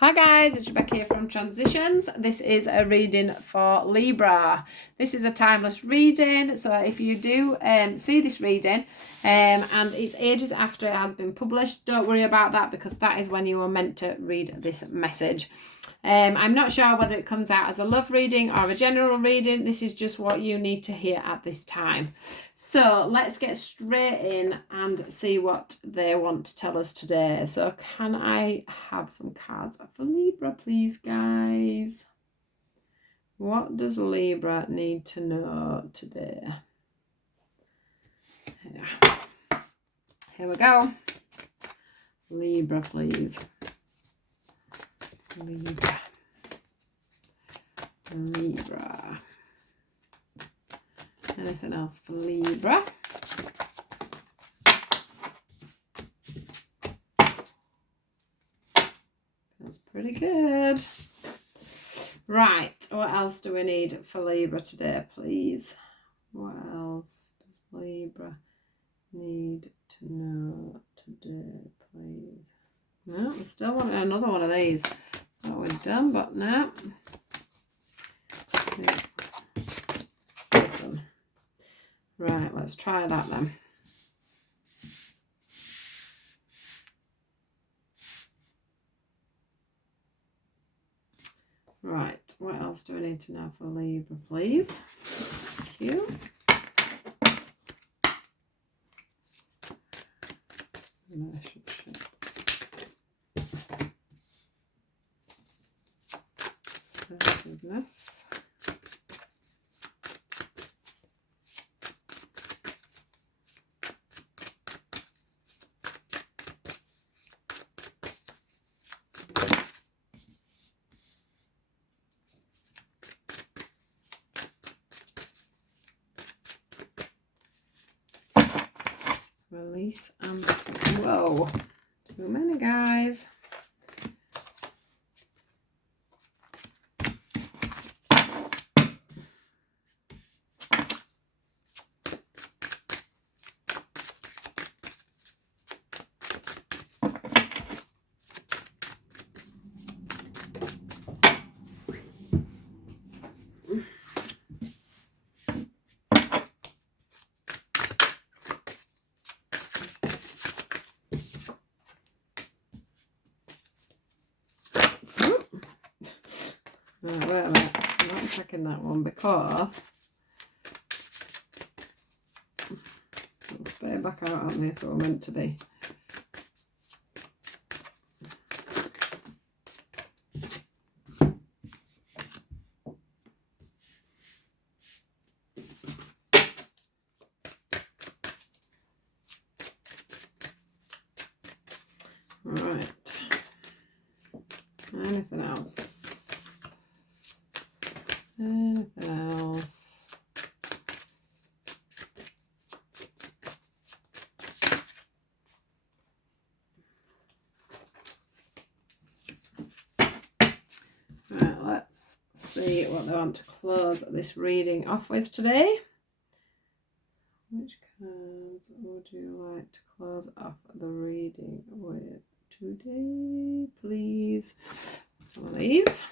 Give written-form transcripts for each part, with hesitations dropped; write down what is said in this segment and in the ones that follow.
Hi guys, it's Rebecca here from Transitions. This is a reading for Libra. This is a timeless reading, so if you do see this reading and it's ages after it has been published, don't worry about that because that is when you were meant to read this message. I'm not sure whether it comes out as a love reading or a general reading. This is just what you need to hear at this time. So let's get straight in and see what they want to tell us today. So can I have some cards for Libra, please, guys? What does Libra need to know today? Yeah. Here we go. Libra, please. Libra. Libra. Anything else for Libra? That's pretty good. Right, what else do we need for Libra today, please? What else does Libra need to know today, please? No, we still want another one of these. That we're done, but no. Listen. Right, let's try that then. Right, what else do I need to know for Libra, please? Thank you. Relationship. Assertiveness. Release and whoa, too many, guys. Right, wait a minute. I'm not checking that one because it'll spit it back out at me if it were meant to be. Right. Anything else? Anything else? Right, let's see what they want to close this reading off with today. Which cards would you like to close off the reading with today, please? Some of these.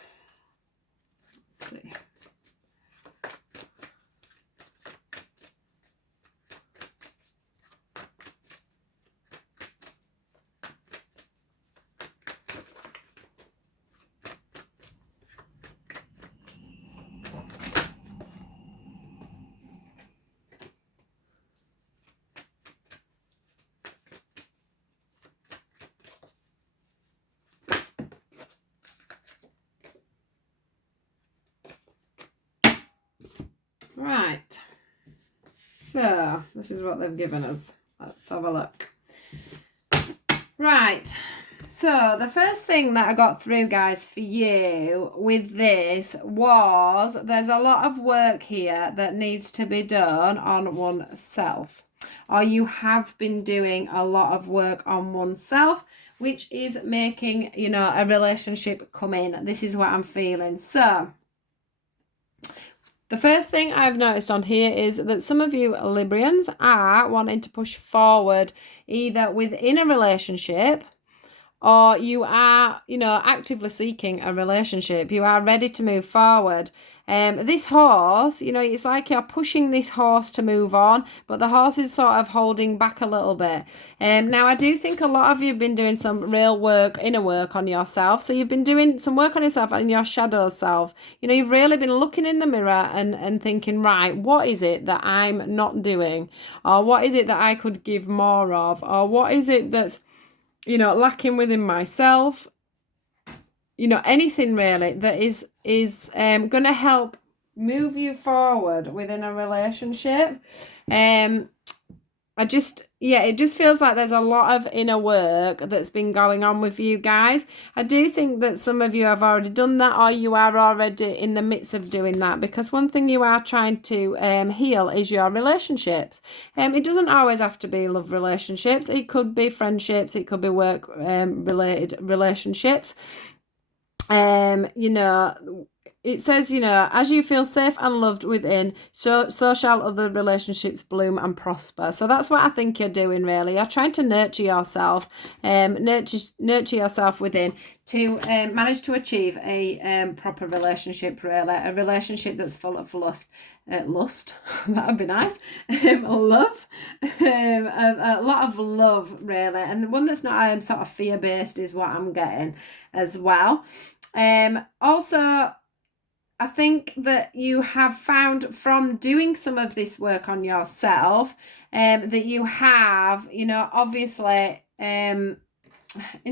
Let's see. Right, so this is what they've given us. Let's have a look. Right, so the first thing that I got through, guys, for you with this was there's a lot of work here that needs to be done on oneself, or you have been doing a lot of work on oneself, which is making, you know, a relationship come in. This is what I'm feeling. So the first thing I've noticed on here is that some of you Librians are wanting to push forward either within a relationship or you are, actively seeking a relationship. You are ready to move forward. This horse, it's like you're pushing this horse to move on, but the horse is sort of holding back a little bit. Now, I do think a lot of you have been doing some real work, inner work on yourself. So you've been doing some work on yourself and your shadow self. You've really been looking in the mirror and thinking, right, what is it that I'm not doing? Or what is it that I could give more of? Or what is it that's, lacking within myself? Anything really that is going to help move you forward within a relationship. It just feels like there's a lot of inner work that's been going on with you guys. I do think that some of you have already done that, or you are already in the midst of doing that, because one thing you are trying to heal is your relationships. It doesn't always have to be love relationships. It could be friendships. It could be work related relationships. It says, as you feel safe and loved within, so shall other relationships bloom and prosper. So that's what I think you're doing, really. You're trying to nurture yourself, nurture yourself within to manage to achieve a proper relationship, really. A relationship that's full of lust, that would be nice, love, a lot of love, really. And one that's not sort of fear-based is what I'm getting as well. Also, I think that you have found from doing some of this work on yourself that you have, obviously, in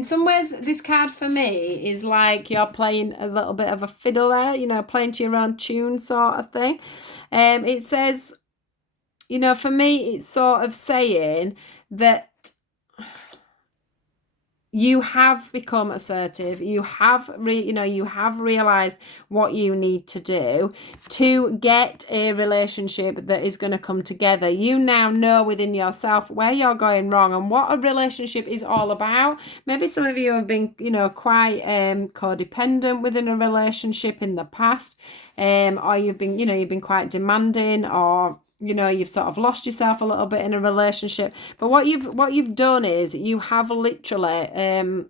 some ways, this card for me is like you're playing a little bit of a fiddle there, playing to your own tune sort of thing. It says, for me, it's sort of saying that you have become assertive. You have realized what you need to do to get a relationship that is going to come together. You now know within yourself where you're going wrong and what a relationship is all about. Maybe some of you have been, quite codependent within a relationship in the past, or you've been quite demanding, or you've sort of lost yourself a little bit in a relationship. But what you've done is you have literally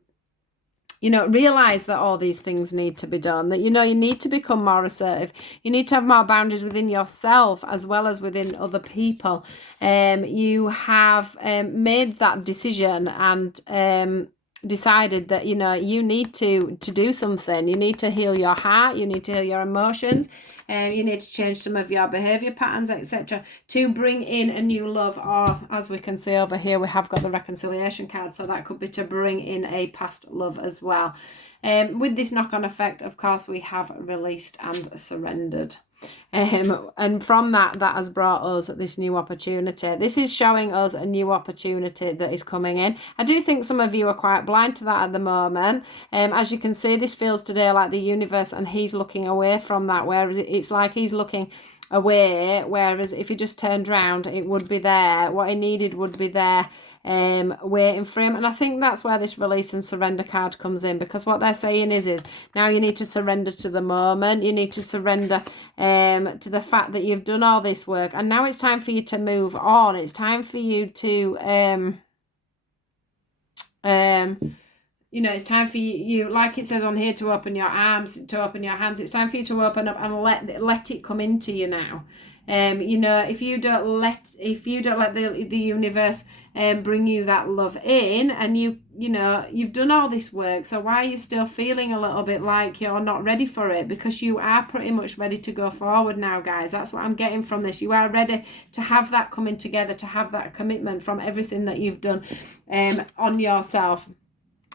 realize that all these things need to be done, that you need to become more assertive. You need to have more boundaries within yourself as well as within other people. You have made that decision and decided that you need to do something. You need to heal your heart, you need to heal your emotions, and you need to change some of your behavior patterns, etc., to bring in a new love. Or as we can see over here, we have got the reconciliation card, so that could be to bring in a past love as well. With this knock-on effect, of course, we have released and surrendered. And from that has brought us this new opportunity. This is showing us a new opportunity that is coming in. I do think some of you are quite blind to that at the moment. As you can see, this feels today like the universe, and he's looking away from that, whereas it's like he's looking away, whereas if he just turned round, it would be there. What he needed would be there, waiting for him. And I think that's where this release and surrender card comes in, because what they're saying is now you need to surrender to the moment. You need to surrender to the fact that you've done all this work, and now it's time for you to move on. It's time for you to it's time for you, like it says on here, to open your arms, to open your hands. It's time for you to open up and let it come into you now. If you don't let the universe bring you that love in, and you've done all this work, so why are you still feeling a little bit like you're not ready for it? Because you are pretty much ready to go forward now, guys. That's what I'm getting from this. You are ready to have that coming together, to have that commitment from everything that you've done on yourself.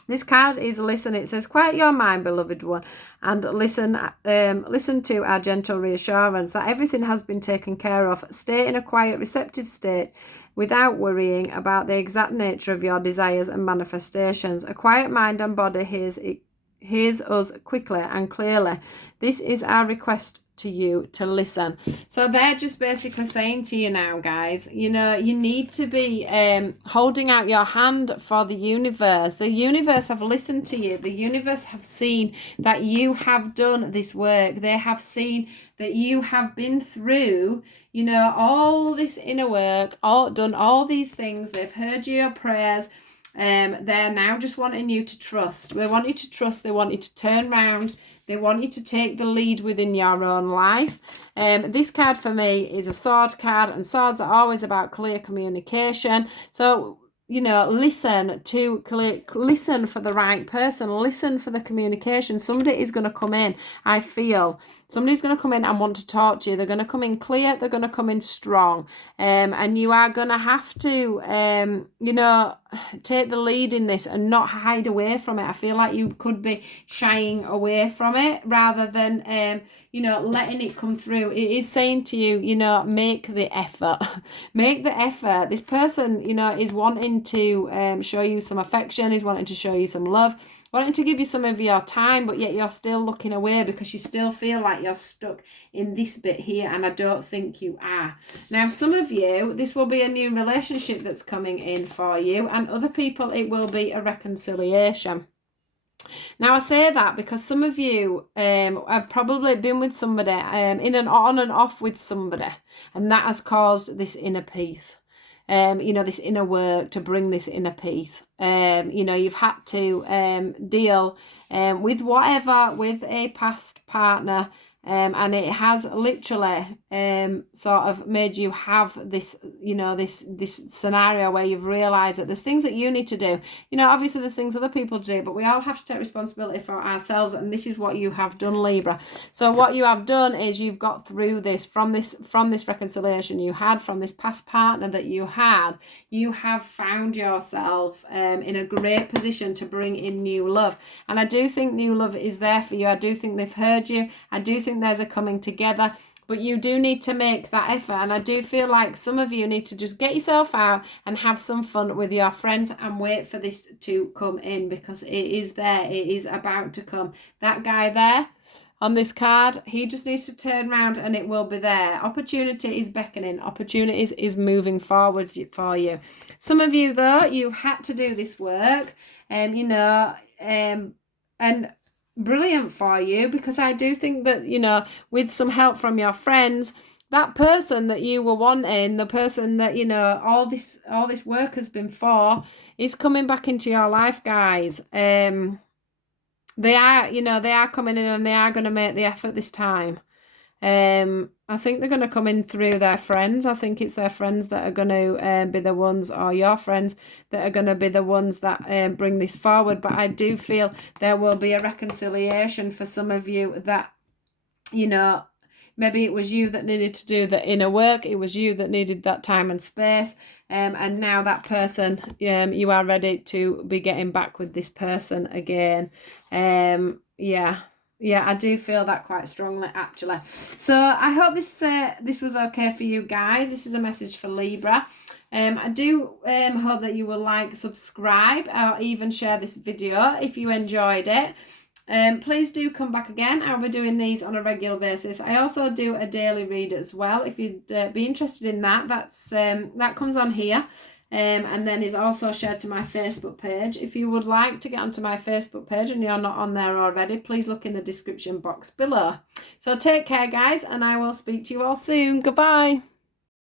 This card is listen. It says, quiet your mind, beloved one, and listen to our gentle reassurance that everything has been taken care of. Stay in a quiet, receptive state without worrying about the exact nature of your desires and manifestations. A quiet mind and body hears us quickly and clearly. This is our request to you to listen. So they're just basically saying to you now, guys, you need to be holding out your hand for the universe. The universe have listened to you. The universe have seen that you have done this work. They have seen that you have been through all this inner work, done all these things. They've heard your prayers. They're now just wanting you to trust. They want you to trust. They want you to turn around. They want you to take the lead within your own life. This card for me is a sword card, and swords are always about clear communication. So, you know, listen for the right person, listen for the communication. Somebody is going to come in, I feel. Somebody's going to come in and want to talk to you. They're going to come in clear. They're going to come in strong. And you are going to have to, you know, take the lead in this and not hide away from it. I feel like you could be shying away from it rather than, you know, letting it come through. It is saying to you, you know, make the effort. Make the effort. This person, you know, is wanting to show you some affection, is wanting to show you some love, wanting to give you some of your time, but yet you're still looking away because you still feel like you're stuck in this bit here, and I don't think you are. Now, some of you, this will be a new relationship that's coming in for you, and other people, it will be a reconciliation. Now, I say that because some of you have probably been with somebody, in and on and off with somebody, and that has caused this inner peace. You know, this inner work to bring this inner peace. You know, you've had to deal with whatever, with a past partner, and it has literally sort of made you have this, you know, this scenario where you've realised that there's things that you need to do. You know, obviously there's things other people do, but we all have to take responsibility for ourselves, and this is what you have done, Libra. So what you have done is you've got through this from this reconciliation you had, from this past partner that you had. You have found yourself in a great position to bring in new love, and I do think new love is there for you. I do think they've heard you. I do think there's a coming together, but you do need to make that effort. And I do feel like some of you need to just get yourself out and have some fun with your friends and wait for this to come in, because it is there. It is about to come. That guy there on this card, he just needs to turn around and it will be there. Opportunity is beckoning. Opportunities is moving forward for you. Some of you, though, you had to do this work, you know, and brilliant for you, because I do think that, you know, with some help from your friends, that person that you were wanting, the person that, you know, all this work has been for, is coming back into your life, guys. They are, you know, they are coming in and they are going to make the effort this time. I think they're going to come in through their friends. I think it's their friends that are going to be the ones, or your friends that are going to be the ones that bring this forward. But I do feel there will be a reconciliation for some of you that, you know, maybe it was you that needed to do the inner work. It was you that needed that time and space. And now that person, you are ready to be getting back with this person again. Yeah, I do feel that quite strongly, actually. So I hope this was okay for you guys. This is a message for Libra. I do hope that you will like, subscribe, or even share this video if you enjoyed it. Please do come back again. I'll be doing these on a regular basis. I also do a daily read as well. If you'd be interested in that, that comes on here. And then is also shared to my Facebook page. If you would like to get onto my Facebook page and you're not on there already, please look in the description box below. So take care, guys, and I will speak to you all soon. Goodbye.